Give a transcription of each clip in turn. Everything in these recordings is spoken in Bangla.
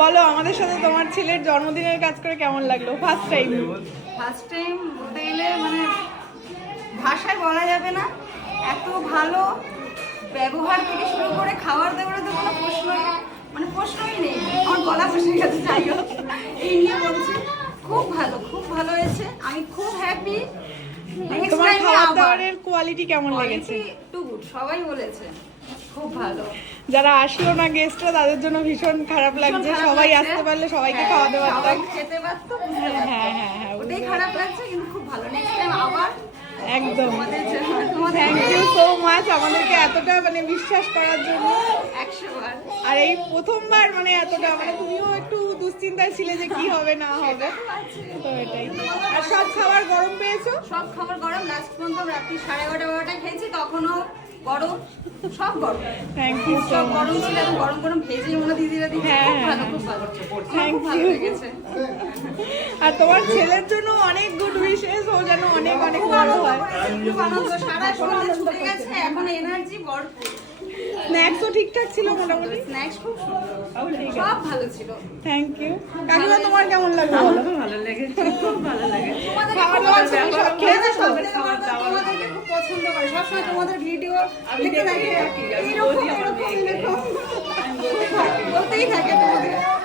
বলো আমাদের সাথে তোমার ছেলের জন্মদিনের কাজ করে কেমন লাগলো? ফার্স্ট টাইম বলতে গেলে মানে ভাষায় বলা যাবে না, এত ভালো ব্যবহার থেকে শুরু করে খাবার দাবারের তো কোনো প্রশ্নই নেই। আমার গলা বসে গেছে, যাই হোক এই নিয়ে বলছি। খুব ভালো হয়েছে, আমি খুব হ্যাপি। তোমার খাবার দাবারের কোয়ালিটি কেমন লেগেছে? টু গুড, সবাই বলেছে খুব ভালো। যারা আসলো না গেস্টরা তাদের জন্য ভীষণ খারাপ লাগছে, সবাই আসতে পারলে সবাইকে খাওয়াতে পারতাম। খেতে পারতো, হ্যাঁ ওটাই খারাপ লাগছে, কিন্তু খুব ভালো। নেক্সট টাইম আবার একদম। থ্যাংক ইউ সো মাচ আমাদেরকে এতটা মানে বিশ্বাস করার জন্য। 100 বার। আর এই প্রথমবার মানে এতটা মানে তুমিও একটু দুশ্চিন্তায় ছিলে যে কি হবে না হবে, তো এটাই। আর সব খাবার গরম পেয়েছো? সব খাবার গরম। লাস্ট পর্যন্ত রাত্রি 11:30-12টায় খেয়েছি, তখনও গরম, সব গরম। থ্যাংক ইউ সো সব মাচ। গরম ছিল, এবং গরম গরম ভেজে ওনা দিদিরা দিচ্ছে। হ্যাঁ, খুব ভালো, হ্যাঁ। খুব ভালো। Thank খুব ভালো you. লেগেছে। আর তোমার ছেলের জন্য অনেক গুড উইশেস, ও যেন অনেক অনেক বড় হয়। খুব আনন্দ, সারা সন্ধ্যে ছুটে গেছে, এখন এনার্জি ভরপুর। স্ন্যাক্সও ঠিকঠাক ছিল মোটামুটি? স্ন্যাক্স খুব সুন্দর, সব ভালো ছিল। Thank you. কাকিমা তোমার কেমন লাগলো বলো? ভালো লেগেছে, খুব ভালো লেগেছে। খাবার দাবার তুমি সব খেয়েছো তো? তোমাদেরকে খুব পছন্দ করে, সবসময় তোমাদের ভিডিও দেখতে থাকি। বলতেই থাকে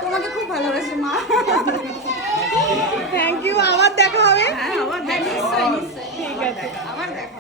তোমাকে খুব ভালোবাসে মা। Thank you. আবার দেখা হবে। হ্যাঁ, নিশ্চয়ই নিশ্চয়ই। ঠিক আছে। আবার দেখা।